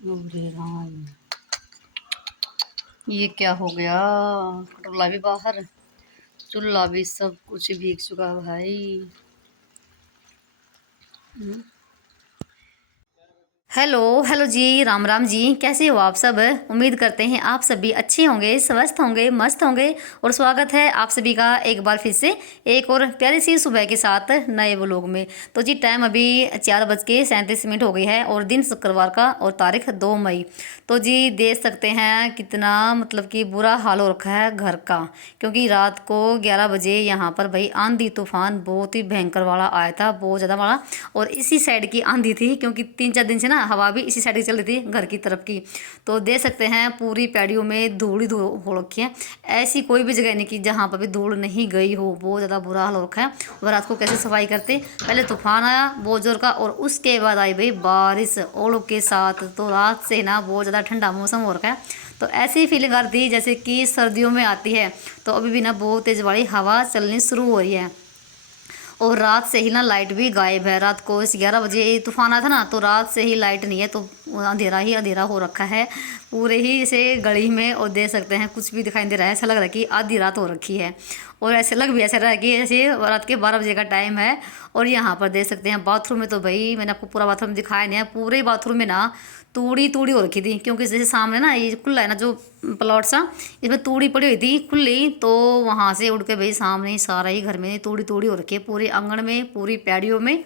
अरे राम, ये क्या हो गया। कटोला भी बाहर, चूल्हा भी, सब कुछ भीग चुका भाई। हेलो हेलो जी, राम राम जी। कैसे हो आप सब? उम्मीद करते हैं आप सभी अच्छे होंगे, स्वस्थ होंगे, मस्त होंगे। और स्वागत है आप सभी का एक बार फिर से एक और प्यारी सी सुबह के साथ नए व्लॉग में। तो जी टाइम अभी 4:37 हो गई है और दिन शुक्रवार का और तारीख 2 मई। तो जी देख सकते हैं कितना मतलब कि बुरा हाल हो रखा है घर का, क्योंकि रात को 11 बजे यहाँ पर भाई आंधी तूफान बहुत ही भयंकर वाला आया था, बहुत ज़्यादा वाला। और इसी साइड की आंधी थी, क्योंकि 3-4 दिन से ना हवा भी इसी साइड की चल रही थी, घर की तरफ की। तो देख सकते हैं पूरी पैड़ियों में धूल ही धूल हो रखी है। ऐसी कोई भी जगह नहीं कि जहाँ पर भी धूल नहीं गई हो, बहुत ज़्यादा बुरा हाल हो रखा है। और रात को कैसे सफाई करते, पहले तूफान आया बहुत जोर का और उसके बाद आई भाई बारिश ओलों के साथ। तो रात से ना बहुत ज़्यादा ठंडा मौसम हो रखा है। तो ऐसी फीलिंग आ रही थी जैसे कि सर्दियों में आती है। तो अभी भी ना बहुत तेज़ वाली हवा चलनी शुरू हो रही है। और रात से ही ना लाइट भी गायब है। रात को इस 11 बजे तूफान आया था ना, तो रात से ही लाइट नहीं है। तो अंधेरा ही अंधेरा हो रखा है पूरे ही इसे गली में। और देख सकते हैं कुछ भी दिखाई नहीं दे रहा है, ऐसा लग रहा है कि आधी रात हो रखी है। और ऐसे लग भी ऐसा रहा है कि जैसे रात के 12 बजे का टाइम है। और यहाँ पर देख सकते हैं बाथरूम में, तो भाई मैंने आपको पूरा बाथरूम दिखाया नहीं है, पूरे बाथरूम में ना तूड़ी तूड़ी हो रखी थी। क्योंकि जैसे सामने ना ये खुला है ना जो प्लॉट सा, इसमें तूड़ी पड़ी हुई थी खुली। तो वहाँ से उड़ के भाई सामने ही सारा ही घर में तूड़ी तूड़ी हो रखी है, पूरे आंगन में, पूरी पैड़ियों में।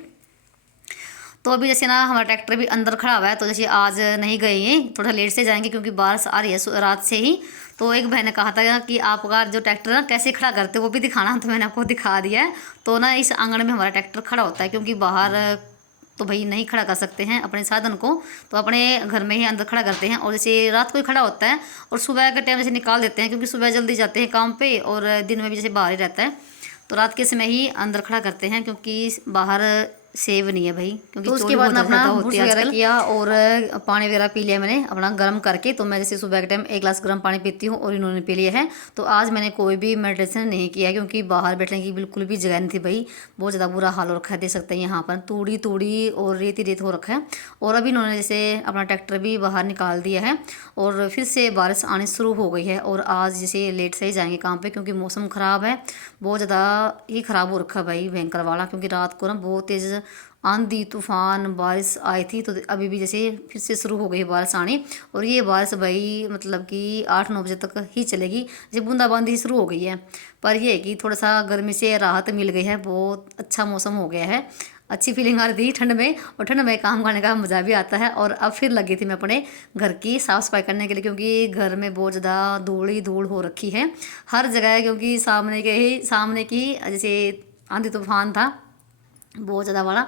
तो अभी जैसे ना हमारा ट्रैक्टर भी अंदर खड़ा हुआ है, तो जैसे आज नहीं गए हैं, थोड़ा लेट से जाएंगे क्योंकि बारिश आ रही है रात से ही। तो एक बहन ने कहा था कि आपका जो ट्रैक्टर ना कैसे खड़ा करते हो वो भी दिखाना, तो मैंने आपको दिखा दिया है। तो ना इस आंगन में हमारा ट्रैक्टर खड़ा होता है, क्योंकि बाहर तो भाई नहीं खड़ा कर सकते हैं अपने साधन को। तो अपने घर में ही अंदर खड़ा करते हैं। और जैसे रात को ही खड़ा होता है और सुबह के टाइम जैसे निकाल देते हैं, क्योंकि सुबह जल्दी जाते हैं काम पे और दिन में भी जैसे बाहर ही रहता है। तो रात के समय ही अंदर खड़ा करते हैं, क्योंकि बाहर सेव नहीं है भाई, क्योंकि तो उसके बाद अपना ब्रश वगैरह किया और पानी वगैरह पी लिया मैंने अपना गर्म करके। तो मैं जैसे सुबह के टाइम 1 गिलास गर्म पानी पीती हूँ और इन्होंने पी लिया है। तो आज मैंने कोई भी मेडिटेशन नहीं किया, क्योंकि बाहर बैठने की बिल्कुल भी जगह नहीं थी भाई। बहुत ज़्यादा बुरा हाल हो रखा है, देख सकते हैं यहाँ पर तूड़ी तूड़ी और रेत ही रेत हो रखा है। और अभी इन्होंने जैसे अपना ट्रैक्टर भी बाहर निकाल दिया है और फिर से बारिश आनी शुरू हो गई है। और आज जैसे लेट से ही जाएंगे काम पे, क्योंकि मौसम ख़राब है, बहुत ज़्यादा ही ख़राब हो रखा है भाई, भयंकर वाला। क्योंकि रात को ना बहुत तेज़ आंधी तूफान बारिश आई थी। तो अभी भी जैसे फिर से शुरू हो गई बारिश आनी। और ये बारिश भाई मतलब कि 8-9 बजे तक ही चलेगी, जब बूंदाबांदी शुरू हो गई है। पर यह है कि थोड़ा सा गर्मी से राहत मिल गई है, बहुत अच्छा मौसम हो गया है। अच्छी फीलिंग आ रही थी ठंड में, और ठंड में काम करने का मज़ा भी आता है। और अब फिर लगी थी मैं अपने घर की साफ़ सफाई करने के लिए, क्योंकि घर में बहुत ज़्यादा धूल ही धूल हो रखी है हर जगह। क्योंकि सामने की जैसे आंधी तूफान था बहुत ज़्यादा बड़ा।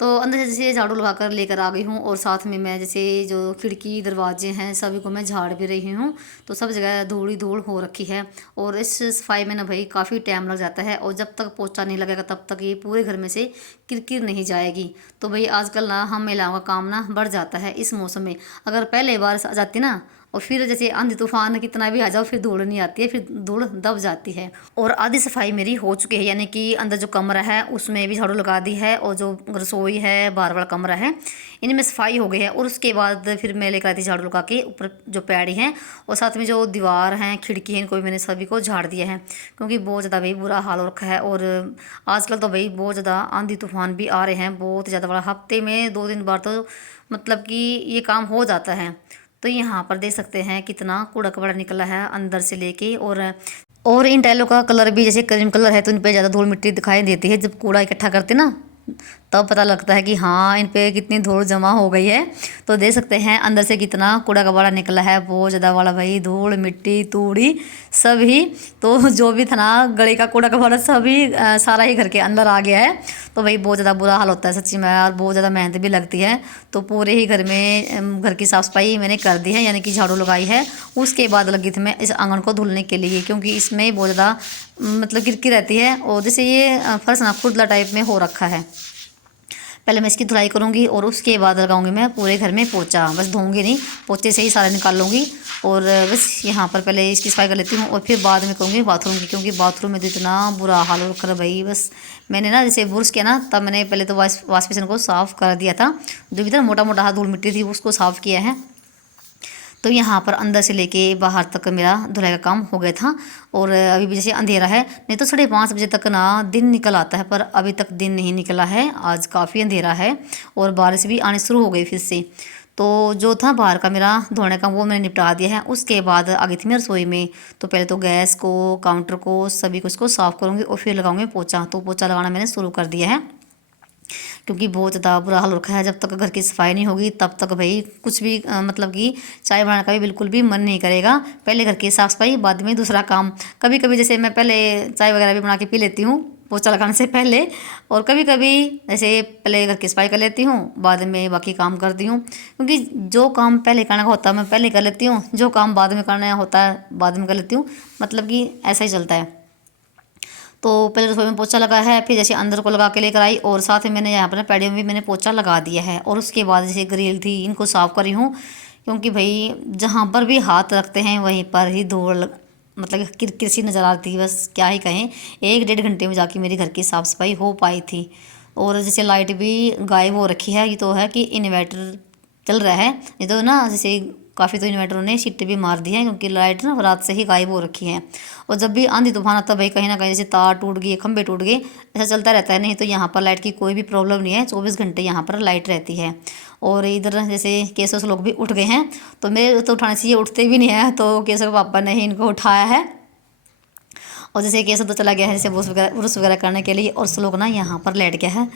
तो अंदर से जैसे झाड़ू लगा कर लेकर आ गई हूँ। और साथ में मैं जैसे जो खिड़की दरवाजे हैं सभी को मैं झाड़ भी रही हूँ। तो सब जगह धूल ही धूल हो रखी है। और इस सफाई में ना भाई काफ़ी टाइम लग जाता है, और जब तक पोछा नहीं लगेगा तब तक ये पूरे घर में से किरकिर नहीं जाएगी। तो भाई आजकल ना हम महिलाओं का काम ना बढ़ जाता है इस मौसम में। अगर पहले बारिश आ जाती ना, और फिर जैसे आंधी तूफान कितना भी आ जाओ, फिर धूल नहीं आती है, फिर धूल दब जाती है। और आधी सफाई मेरी हो चुकी है, यानी कि अंदर जो कमरा है उसमें भी झाड़ू लगा दी है, और जो रसोई है बाहर वाला कमरा है इनमें सफाई हो गई है। और उसके बाद फिर मैं लेकर आई थी झाड़ू लगा के ऊपर जो पैड़ी हैं, और साथ में जो दीवार हैं खिड़की हैं इनको भी मैंने सभी को झाड़ दिया है, क्योंकि बहुत ज़्यादा भाई बुरा हाल हो रखा है। और आजकल तो भाई बहुत ज़्यादा आंधी तूफान भी आ रहे हैं, बहुत ज़्यादा बड़ा, हफ्ते में 2 दिन बार तो मतलब कि ये काम हो जाता है। तो यहाँ पर देख सकते हैं कितना कूड़ा कबाड़ा निकला है अंदर से लेके। और इन टाइलों का कलर भी जैसे क्रीम कलर है, तो इन पे ज़्यादा धूल मिट्टी दिखाई देती है। जब कूड़ा इकट्ठा करते ना तब पता लगता है कि हाँ इन पे कितनी धूल जमा हो गई है। तो देख सकते हैं अंदर से कितना कूड़ा कबाड़ा निकला है, बहुत ज़्यादा वाला भाई, धूल मिट्टी तूड़ी सभी। तो जो भी था ना गली का कूड़ा कबाड़ा सभी सारा ही घर के अंदर आ गया है। तो भाई बहुत ज़्यादा बुरा हाल होता है सच्ची में, और बहुत ज़्यादा मेहनत भी लगती है। तो पूरे ही घर में घर की साफ़ सफाई मैंने कर दी है, यानी कि झाड़ू लगाई है। उसके बाद लगी थी मैं इस आंगन को धुलने के लिए, क्योंकि इसमें बहुत ज़्यादा मतलब गिरकी रहती है। और जैसे ये फर्श ना खुरदला टाइप में हो रखा है। पहले मैं इसकी धुलाई करूँगी और उसके बाद लगाऊंगी मैं पूरे घर में पोछा। बस धोऊंगी नहीं, पोछे से ही सारा निकाल लूँगी। और बस यहाँ पर पहले इसकी सफाई कर लेती हूँ और फिर बाद में करूँगी बाथरूम की, क्योंकि बाथरूम में तो इतना बुरा हाल हो रखा है भाई। बस मैंने ना जैसे बुर्श किया ना, तब मैंने पहले तो वाश बेसिन को साफ़ कर दिया था, जो भी था मोटा मोटा हाथ धूल मिट्टी थी उसको साफ़ किया है। तो यहाँ पर अंदर से लेके बाहर तक मेरा धुलाई का काम हो गया था। और अभी भी जैसे अंधेरा है, नहीं तो 5:30 बजे तक ना दिन निकल आता है, पर अभी तक दिन नहीं निकला है। आज काफ़ी अंधेरा है और बारिश भी आनी शुरू हो गई फिर से। तो जो था बाहर का मेरा धोने का वो मैंने निपटा दिया है। उसके बाद आ गई थी मैं रसोई में। तो पहले तो गैस को, काउंटर को, सभी कुछ को साफ़ करूँगी और फिर लगाऊंगी पोछा। तो पोछा लगाना मैंने शुरू कर दिया है, क्योंकि बहुत ज़्यादा बुरा हाल रखा है। जब तक घर की सफाई नहीं होगी तब तक भाई कुछ भी मतलब कि चाय बनाने का भी बिल्कुल भी मन नहीं करेगा। पहले घर की साफ़ सफाई, बाद में दूसरा काम। कभी कभी जैसे मैं पहले चाय वगैरह भी बना के पी लेती हूँ पोछा लगाने से पहले, और कभी कभी जैसे पहले घर की सफाई कर लेती हूँ, बाद में बाकी काम करती हूँ। क्योंकि जो काम पहले करने का होता है मैं पहले कर लेती हूँ, जो काम बाद में करना होता है बाद में कर लेती हूँ। मतलब कि ऐसा ही चलता है। तो पहले रसोई में पोछा लगा है, फिर जैसे अंदर को लगा के लेकर आई, और साथ ही मैंने यहाँ पर पैडियों में भी मैंने पोछा लगा दिया है। और उसके बाद जैसे ग्रिल थी इनको साफ़ करी हूँ, क्योंकि भाई जहाँ पर भी हाथ रखते हैं वहीं पर ही धूल मतलब किरकिर सी नज़र आती है। बस क्या ही कहें, 1-1.5 घंटे में जाके मेरी घर की साफ़ सफाई हो पाई थी। और जैसे लाइट भी गायब हो रखी है। ये तो है कि इन्वर्टर चल रहा है, ये तो ना जैसे काफ़ी तो इन्वर्टरों ने सीटी भी मार दी है, क्योंकि लाइट ना रात से ही गायब हो रखी है। और जब भी आंधी तूफान आता है भाई, कहीं ना कहीं जैसे तार टूट गए, खंभे टूट गए, ऐसा चलता रहता है। नहीं तो यहाँ पर लाइट की कोई भी प्रॉब्लम नहीं है, 24 घंटे यहाँ पर लाइट रहती है। और इधर जैसे केसव से लोग भी उठ गए हैं, तो मेरे तो उठाने से ये उठते भी नहीं है, तो केसव के पापा ने ही इनको उठाया है। और जैसे केसव तो चला गया है जैसे ब्रश वगैरह करने के लिए, और श्लोक ना यहाँ पर लेट गया है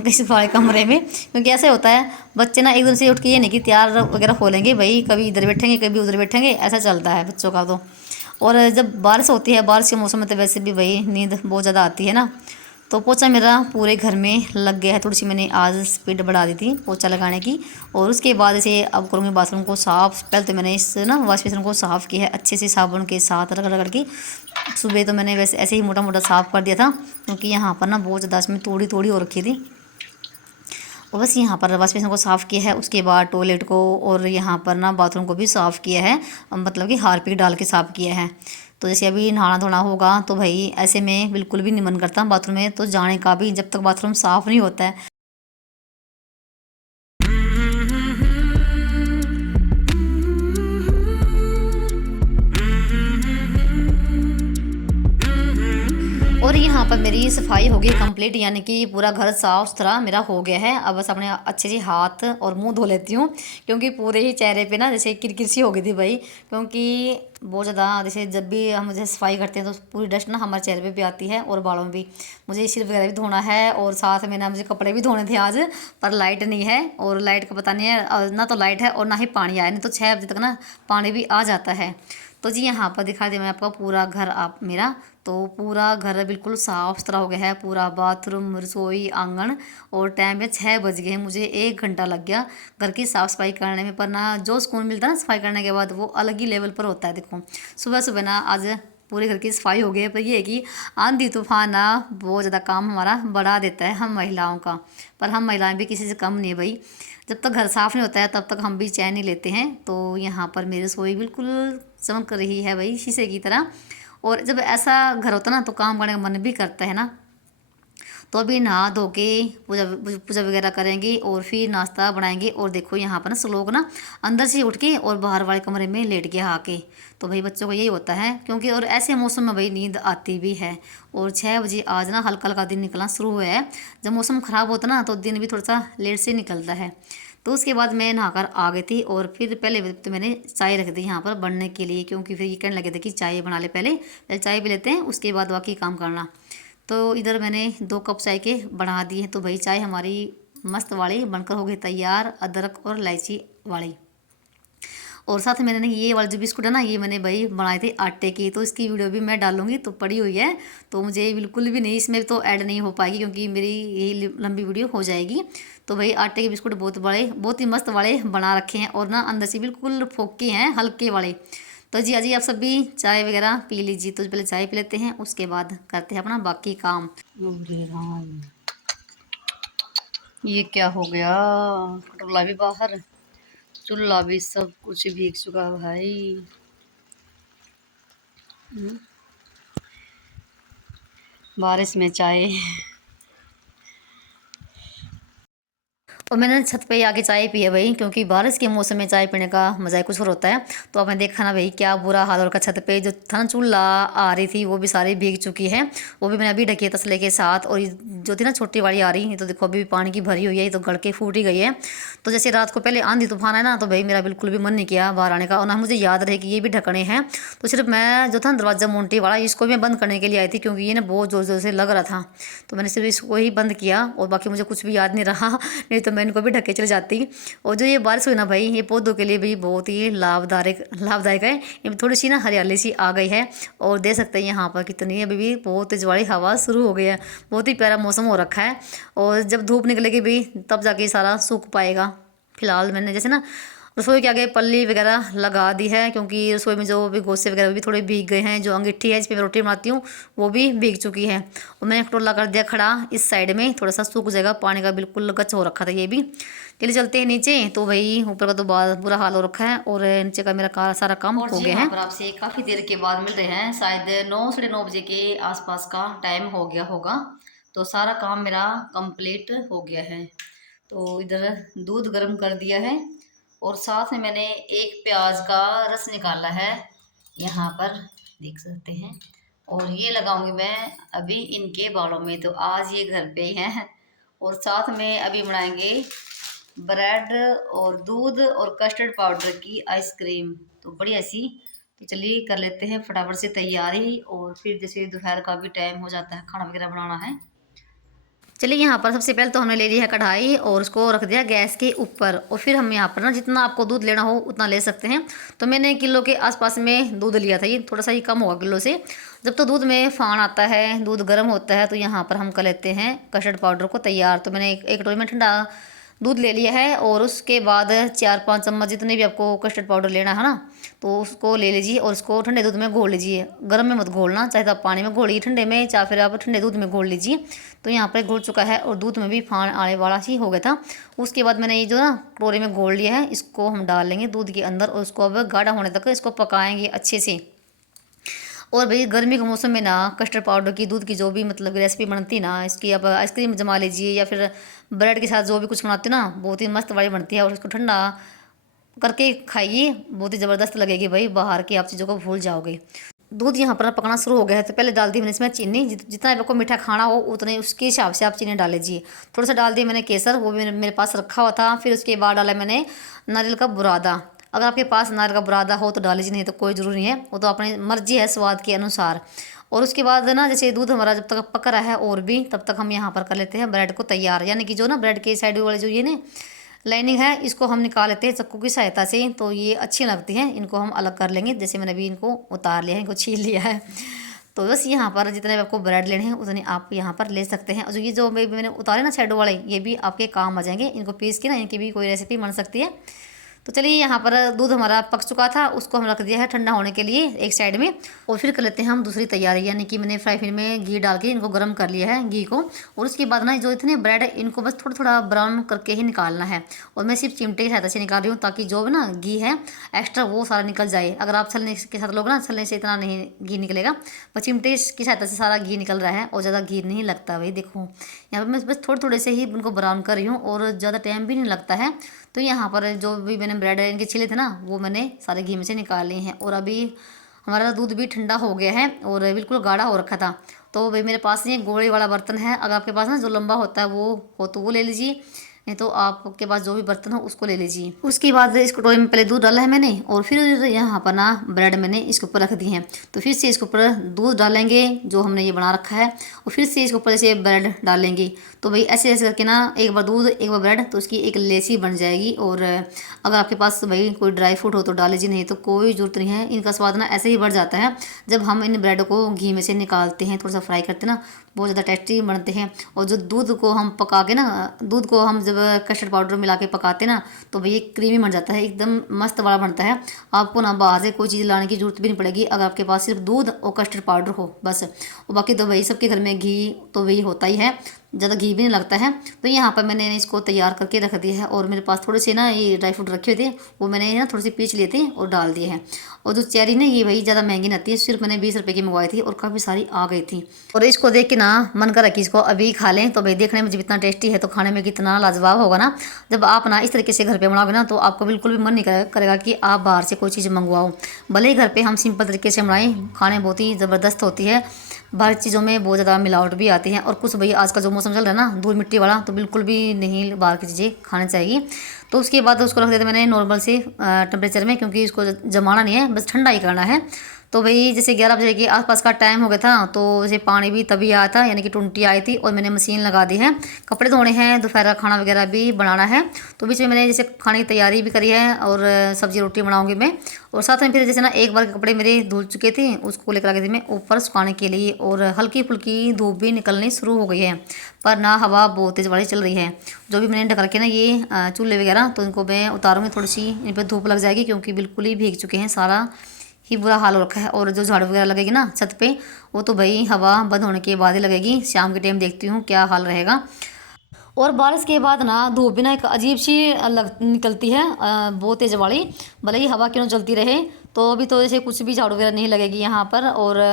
किसी वाले कमरे में। क्योंकि ऐसे होता है, बच्चे ना एकदम से उठ के ये नहीं कि तैयार वगैरह हो लेंगे भाई, कभी इधर बैठेंगे कभी उधर बैठेंगे, ऐसा चलता है बच्चों का तो। और जब बारिश होती है, बारिश के मौसम में तो वैसे भी भाई नींद बहुत ज़्यादा आती है ना। तो पोछा मेरा पूरे घर में लग गया है। थोड़ी सी मैंने आज स्पीड बढ़ा दी थी पोछा लगाने की। और उसके बाद इसे अब करूँगी बाथरूम को साफ़। पहले तो मैंने इस ना वॉश बेसिन को साफ़ किया है अच्छे से साबुन के साथ रगड़ रगड़ के। सुबह तो मैंने वैसे ऐसे ही मोटा मोटा साफ़ कर दिया था, क्योंकि यहाँ पर ना बहुत ज़्यादा इसमें थोड़ी थोड़ी हो रखी थी। और बस यहाँ पर वॉश बेसिन को साफ़ किया है। उसके बाद टॉयलेट को और यहाँ पर ना बाथरूम को भी साफ़ किया है, मतलब कि हार्पिक डाल के साफ़ किया है। तो जैसे अभी नहाना धोना होगा तो भाई ऐसे में बिल्कुल भी नहीं मन करता बाथरूम में तो जाने का भी, जब तक बाथरूम साफ़ नहीं होता है। और यहाँ पर मेरी सफाई हो गई कंप्लीट, यानी कि पूरा घर साफ़ सुथरा मेरा हो गया है। अब बस अपने अच्छे से हाथ और मुंह धो लेती हूँ, क्योंकि पूरे ही चेहरे पे ना जैसे किरकिर सी हो गई थी भाई। क्योंकि बहुत ज़्यादा जैसे जब भी हम जैसे सफाई करते हैं तो पूरी डस्ट ना हमारे चेहरे पे भी आती है और बालों में भी। मुझे सिर वगैरह भी धोना है, और साथ में ना मुझे कपड़े भी धोने थे आज, पर लाइट नहीं है। और लाइट का पता नहीं है, ना तो लाइट है और ना ही पानी आया, नहीं तो 6 बजे तक ना पानी भी आ जाता है। तो जी यहाँ पर दिखा दिया मैं आपका पूरा घर आप मेरा। तो पूरा घर बिल्कुल साफ़ सुथरा हो गया है, पूरा बाथरूम, रसोई, आंगन। और टाइम में 6 बज गए हैं, मुझे 1 घंटा लग गया घर की साफ़ सफाई करने में। पर ना जो सुकून मिलता है ना सफाई करने के बाद, वो अलग ही लेवल पर होता है। देखो सुबह सुबह ना आज पूरे घर की सफाई हो गई है, पर ये है कि आंधी तूफान ना बहुत ज़्यादा काम हमारा बढ़ा देता है हम महिलाओं का। पर हम महिलाएं भी किसी से कम नहीं है भाई, जब तक घर साफ़ नहीं होता है तब तक हम भी चैन नहीं लेते हैं। तो यहाँ पर मेरी रसोई बिल्कुल चमक रही है भाई शीशे की तरह। और जब ऐसा घर होता ना तो काम करने का मन भी करता है ना। तो अभी नहा धो के पूजा पूजा वगैरह करेंगे और फिर नाश्ता बनाएंगे। और देखो यहाँ पर ना सब लोग ना अंदर से उठ के और बाहर वाले कमरे में लेट गया आके। तो भाई बच्चों को यही होता है, क्योंकि और ऐसे मौसम में भाई नींद आती भी है। और 6 बजे आज ना हल्का हल्का दिन निकलना शुरू हुआ है। जब मौसम ख़राब होता ना तो दिन भी थोड़ा सा लेट से निकलता है। तो उसके बाद मैं नहाकर आ गई थी, और फिर पहले तो मैंने चाय रख दी यहाँ पर बनने के लिए, क्योंकि फिर ये कहने लगे थे कि चाय बना ले, पहले चाय पी लेते हैं उसके बाद बाकी काम करना। तो इधर मैंने 2 कप चाय के बना दिए हैं। तो भाई चाय हमारी मस्त वाली बनकर हो गई तैयार, अदरक और इलायची वाली। और साथ में मैंने ये वाले जो बिस्कुट है ना, ये मैंने भाई बनाए थे आटे की, तो इसकी वीडियो भी मैं डालूंगी, तो पड़ी हुई है। तो मुझे बिल्कुल भी नहीं, इसमें तो ऐड नहीं हो पाएगी, क्योंकि मेरी यही लंबी वीडियो हो जाएगी। तो भाई आटे के बिस्कुट बहुत बड़े, बहुत ही मस्त वाले बना रखे हैं, और ना अंदर से बिल्कुल फोके हैं, हल्के वाले। तो जी अजी आप सब भी चाय वगैरह पी लीजिए। तो पहले चाय पी लेते हैं, उसके बाद करते हैं अपना बाकी काम। ये क्या हो गया? कटोला भी बाहर, चूल्हा भी, सब कुछ भीग चुका भाई। हम्म, बारिश में चाय। और मैंने छत पे ही आके चाय पी है भाई, क्योंकि बारिश के मौसम में चाय पीने का मज़ा ही कुछ और होता है। तो आपने देखा ना भाई, क्या बुरा हाल हो रखा छत पे। जो था ना चूल्हा आ रही थी, वो भी सारी भीग चुकी है। वो भी मैंने अभी ढकी है तसले के साथ। और ये जो थी ना छोटी वाली आ रही, ये तो देखो अभी भी पानी की भरी हुई है, ये तो गड़ के फूट ही गई है। तो जैसे रात को पहले आंधी तूफान है ना, तो भाई मेरा बिल्कुल भी मन नहीं किया बाहर आने का। और ना मुझे याद रहे कि ये भी ढकने हैं। तो सिर्फ मैं जो था ना दरवाजा मोन्टी वाला, इसको भी मैं बंद करने के लिए आई थी, क्योंकि ये ना बहुत ज़ोर ज़ोर से लग रहा था। तो मैंने सिर्फ इसको ही बंद किया, और बाकी मुझे कुछ भी याद नहीं रहा। नहीं तो मैं इनको भी ढक के चले जाती। और जो ये बारिश हुई ना भाई, ये पौधों के लिए भी बहुत ही लाभदायक है। ये थोड़ी सी ना हरियाली सी आ गई है। और देख सकते हैं यहाँ पर कितनी अभी भी बहुत तेज वाली हवा शुरू हो गई है। बहुत ही प्यारा मौसम हो रखा है। और जब धूप निकलेगी भी, तब जाके ये सारा सूख पाएगा। फिलहाल मैंने जैसे ना रसोई के आगे पल्ली वगैरह लगा दी है, क्योंकि रसोई में जो भी गोसे वगैरह भी थोड़े भीग गए हैं। जो अंगीठी है, इस पर मैं रोटी बनाती हूँ, वो भी भीग चुकी है। और मैंने कटोला कर दिया खड़ा इस साइड में, थोड़ा सा सूख जाएगा। पानी का बिल्कुल गच हो रखा था ये भी। चलिए चलते हैं नीचे। तो भाई ऊपर का तो बहुत बुरा हाल हो रखा है, और नीचे का मेरा सारा काम हो गया है। और आपसे काफ़ी देर के बाद मिल रहे हैं, शायद 9 साढ़े 9 बजे के आसपास का टाइम हो गया होगा। तो सारा काम मेरा कंप्लीट हो गया है। तो इधर दूध गर्म कर दिया है, और साथ में मैंने एक प्याज का रस निकाला है, यहाँ पर देख सकते हैं। और ये लगाऊंगी मैं अभी इनके बालों में। तो आज ये घर पे ही हैं। और साथ में अभी बनाएंगे ब्रेड और दूध और कस्टर्ड पाउडर की आइसक्रीम, तो बढ़िया सी। तो चलिए कर लेते हैं फटाफट से तैयारी, और फिर जैसे दोपहर का भी टाइम हो जाता है, खाना वगैरह बनाना है। चलिए यहाँ पर सबसे पहले तो हमने ले ली है कढ़ाई, और उसको रख दिया गैस के ऊपर। और फिर हम यहाँ पर ना जितना आपको दूध लेना हो उतना ले सकते हैं। तो मैंने किलो के आसपास में दूध लिया था, ये थोड़ा सा ही कम होगा किलो से। जब तो दूध में फान आता है, दूध गर्म होता है, तो यहाँ पर हम कर लेते हैं कस्टर्ड पाउडर को तैयार। तो मैंने एक कटोरी में ठंडा दूध ले लिया है, और उसके बाद 4-5 चम्मच जितने भी आपको कस्टर्ड पाउडर लेना है ना, तो उसको ले लीजिए। और उसको ठंडे दूध में घोल लीजिए। गर्म में मत घोलना, चाहे तो आप पानी में घोलिए ठंडे में, चाहे फिर आप ठंडे दूध में घोल लीजिए। तो यहाँ पर घोल चुका है, और दूध में भी फान आने वाला ही हो गया था। उसके बाद मैंने ये जो ना कटोरे में घोल लिया है, इसको हम डाल लेंगे दूध के अंदर, और उसको अब गाढ़ा होने तक इसको पकाएंगे अच्छे से। और भाई गर्मी के मौसम में ना कस्टर्ड पाउडर की दूध की जो भी मतलब रेसिपी बनती ना, इसकी आप आइसक्रीम जमा लीजिए, या फिर ब्रेड के साथ जो भी कुछ बनाते हो ना, बहुत ही मस्त वाली बनती है। और इसको ठंडा करके खाइए, बहुत ही ज़बरदस्त लगेगी भाई। बाहर की आप चीज़ों को भूल जाओगे। दूध यहाँ पर पकना शुरू हो गया है, तो पहले डाल दी मैंने इसमें चीनी। जितना आपको मीठा खाना हो उतने उसके हिसाब से आप चीनी डाल लीजिए। थोड़ा सा डाल दिया मैंने केसर, वो भी मेरे पास रखा हुआ था। फिर उसके बाद डाला मैंने नारियल का बुरादा। अगर आपके पास नारियल का बुरादा हो तो डाल लीजिए, नहीं तो कोई ज़रूरी नहीं है, वो तो अपनी मर्जी है स्वाद के अनुसार। और उसके बाद ना जैसे दूध हमारा जब तक पक रहा है और भी, तब तक हम यहाँ पर कर लेते हैं ब्रेड को तैयार। यानी कि जो ना ब्रेड के साइड वाले जो ये ना लाइनिंग है, इसको हम निकाल लेते हैं चाकू की सहायता से। तो ये अच्छी लगती हैं, इनको हम अलग कर लेंगे। जैसे मैंने अभी इनको उतार लिया है, इनको छील लिया है। तो बस यहाँ पर जितने भी आपको ब्रेड लेने हैं उतने आप यहाँ पर ले सकते हैं। और जो ये जो मैंने उतारे ना साइड वाले, ये भी आपके काम आ जाएंगे। इनको पीस के ना इनकी भी कोई रेसिपी बन सकती है। तो चलिए यहाँ पर दूध हमारा पक चुका था, उसको हम रख दिया है ठंडा होने के लिए एक साइड में। और फिर कर लेते हैं हम दूसरी तैयारी, यानी कि मैंने फ्राई पैन में घी डाल के इनको गर्म कर लिया है, घी को। और उसके बाद ना जो इतने ब्रेड है, इनको बस थोड़ा थोड़ा ब्राउन करके ही निकालना है। और मैं सिर्फ चिमटे की सहायता से निकाल रही हूँ, ताकि जो भी ना घी है एक्स्ट्रा वो सारा निकल जाए। अगर आप छलने के साथ लोग ना, छलने से इतना नहीं घी निकलेगा, पर चिमटे की सहायता से सारा घी निकल रहा है, और ज़्यादा घी नहीं लगता भाई। देखो यहाँ पर मैं बस थोड़े थोड़े से ही उनको ब्राउन कर रही हूँ, और ज़्यादा टाइम भी नहीं लगता है। तो यहाँ पर जो भी मैंने ब्रेड इनके छिले थे ना, वो मैंने सारे घी में से निकाल लिए हैं। और अभी हमारा दूध भी ठंडा हो गया है, और बिल्कुल गाढ़ा हो रखा था। तो भाई मेरे पास ये गोले वाला बर्तन है। अगर आपके पास ना जो लंबा होता है वो हो तो वो ले लीजिए, नहीं तो आपके पास जो भी बर्तन हो उसको ले लीजिए। उसके बाद इस कटोरी में पहले दूध डाला है मैंने, और फिर यहाँ पर ना ब्रेड मैंने इसके ऊपर रख दी है। तो फिर से इसके ऊपर दूध डालेंगे जो हमने ये बना रखा है, और फिर से इसके ऊपर से ब्रेड डालेंगे। तो भाई ऐसे ऐसे करके ना, एक बार दूध एक बार ब्रेड, तो उसकी एक लेसी बन जाएगी। और अगर आपके पास भाई कोई ड्राई फ्रूट हो तो डाल लीजिए, नहीं तो कोई ज़रूरत नहीं है। इनका स्वाद ना ऐसे ही बढ़ जाता है जब हम इन ब्रेड को घी में से निकालते हैं, थोड़ा सा फ्राई करते हैं ना, बहुत ज़्यादा टेस्टी बनते हैं। और जो दूध को हम पका के ना, दूध को हम जब कस्टर्ड पाउडर मिला के पकाते हैं ना, तो भाई क्रीमी बन जाता है, एकदम मस्त वाला बनता है। आपको ना बाहर से कोई चीज़ लाने की जरूरत भी नहीं पड़ेगी, अगर आपके पास सिर्फ दूध और कस्टर्ड पाउडर हो बस। और बाकी तो भाई सबके घर में घी तो वही होता ही है। ज़्यादा घी भी नहीं लगता है। तो यहाँ पर मैंने इसको तैयार करके रख दिया है और मेरे पास थोड़े से ना ये ड्राई फ्रूट रखे हुए थे, वो मैंने ना थोड़ी सी पीस लिए थे और डाल दिए हैं। और जो चेरी ना ये भाई ज़्यादा महंगी नहीं आती है, सिर्फ मैंने 20 रुपये की मंगवाई थी और काफ़ी सारी आ गई थी। और इसको देख के ना मन करा कि इसको अभी खा लें। तो भाई देखने में जब इतना टेस्टी है तो खाने में कितना लाजवाब होगा ना। जब आप ना इस तरीके से घर पे बनाओगे ना तो आपको बिल्कुल भी मन नहीं करेगा कि आप बाहर से कोई चीज़ मंगवाओ। भले ही घर पे हम सिंपल तरीके से बनाएं, खाने बहुत ही ज़बरदस्त होती है। बाहर चीज़ों में बहुत ज़्यादा मिलावट भी आती है और कुछ भाई आज का जो मौसम चल रहा है ना धूल मिट्टी वाला, तो बिल्कुल भी नहीं बाहर की चीज़ें खानी चाहिए। तो उसके बाद उसको रख देते मैंने नॉर्मल से टेम्परेचर में, क्योंकि इसको जमाना नहीं है, बस ठंडा ही करना है। तो भाई जैसे 11 बजे के आसपास का टाइम हो गया था, तो जैसे पानी भी तभी आया था, यानी कि टुंटी आई थी और मैंने मशीन लगा दी है। कपड़े धोने हैं, दोपहर का खाना वगैरह भी बनाना है। तो बीच में मैंने जैसे खाने की तैयारी भी करी है और सब्जी रोटी बनाऊंगी मैं। और साथ में फिर जैसे ना एक बार के कपड़े मेरे धुल चुके थे, उसको लेकर आ गई थी मैं ऊपर सुखाने के लिए। और हल्की फुल्की धूप भी निकलनी शुरू हो गई है, पर ना हवा बहुत तेज़ वाली चल रही है। जो भी मैंने ढक रखे ना ये चूल्हे वगैरह, तो इनको मैं उतारूँगी, थोड़ी सी इन पर धूप लग जाएगी, क्योंकि बिल्कुल ही भीग चुके हैं, सारा ही बुरा हाल हो रखा है। और जो झाड़ू वगैरह लगेगी ना छत पे, वो तो भाई हवा बंद होने के बाद ही लगेगी। शाम के टाइम देखती हूँ क्या हाल रहेगा। और बारिश के बाद ना धूप भी ना एक अजीब सी निकलती है, बहुत तेज़ वाली। भले ही हवा क्यों ना चलती रहे, तो अभी तो जैसे कुछ भी झाड़ू वगैरह नहीं लगेगी यहाँ पर। और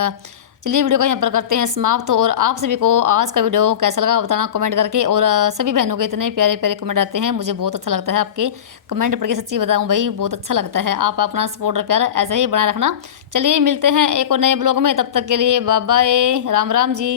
चलिए वीडियो को यहाँ पर करते हैं समाप्त। और आप सभी को आज का वीडियो कैसा लगा बताना कमेंट करके। और सभी बहनों के इतने प्यारे प्यारे कमेंट आते हैं, मुझे बहुत अच्छा लगता है आपके कमेंट पढ़ के। सच्ची बताऊँ भाई बहुत अच्छा लगता है। आप अपना सपोर्ट और प्यार ऐसे ही बनाए रखना। चलिए मिलते हैं एक और नए ब्लॉग में, तब तक के लिए बाय बाय, राम राम जी।